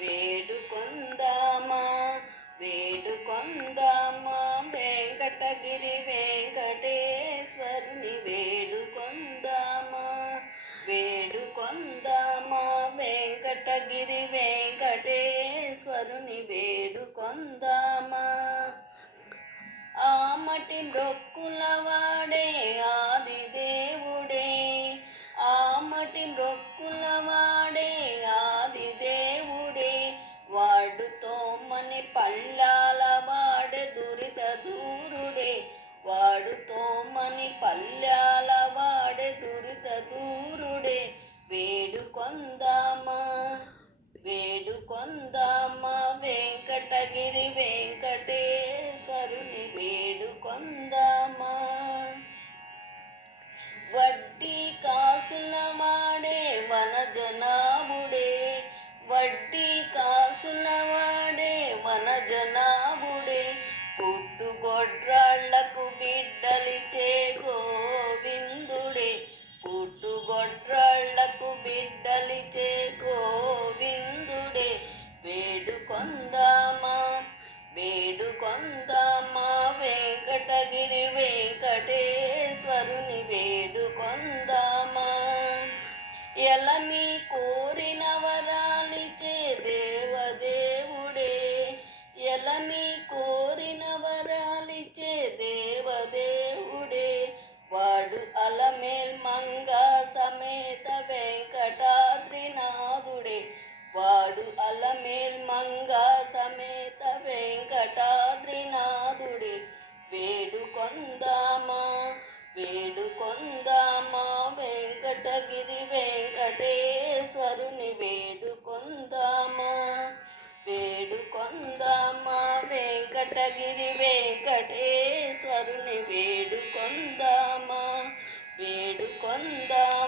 వేడుకొందామా వేడుకొందామా వెంకటగిరి వెంకటేశ్వరుని వేడుకొందామా వేడుకొందామా వెంకటగిరి వెంకటేశ్వరుని వేడుకొందామా ఆమటి మ్రొక్కుల వాడే ఆది దేవుడే ఆమటి మ్రొక్కుల వాడే ఆది దేవుడే వాడుతో మని పల్లాల వాడే దురిత దూరుడే వాడుతో మని పల్లాల వాడే దురిత దూరుడే వేడుకొందామా వేడుకొందామా వెంకటగిరి వెంకటేశ్వరుని వేడుకొందామా వడ్డీ కాసుల వాడే వనజనాభుడే వడ్డీ కాసుల వాడే వనజనాభుడే పుట్టుగొడ్రాళ్లకు బిడ్డలిచే గోవిందుడే పుట్టుగొడ్రాళ్లకు బిడ్డలిచే గోవిందుడే వేడుకొందామా వేడుకొందామా వెంకటగిరి వెంకటేశ్వరుని వేడుకొందామా ఎలమి కోరిన వరాలిచే దేవదేవుడే ఎలమి కోరిన వరాలిచే దేవదేవుడే వాడు అలమేల్ మంగ సమేత వెంకటాద్రినాథుడే వాడు అలమేల్ మంగ సమేత వెంకటాద్రినాథుడే వేడుకొందామా వేడుకొందామా వెంకటగిరి వెంకటేశ్వరుని వేడుకొందామా వేడుకొందామా వెంకటగిరి వెంకటేశ్వరుని వేడుకొందామా వేడుకొందామా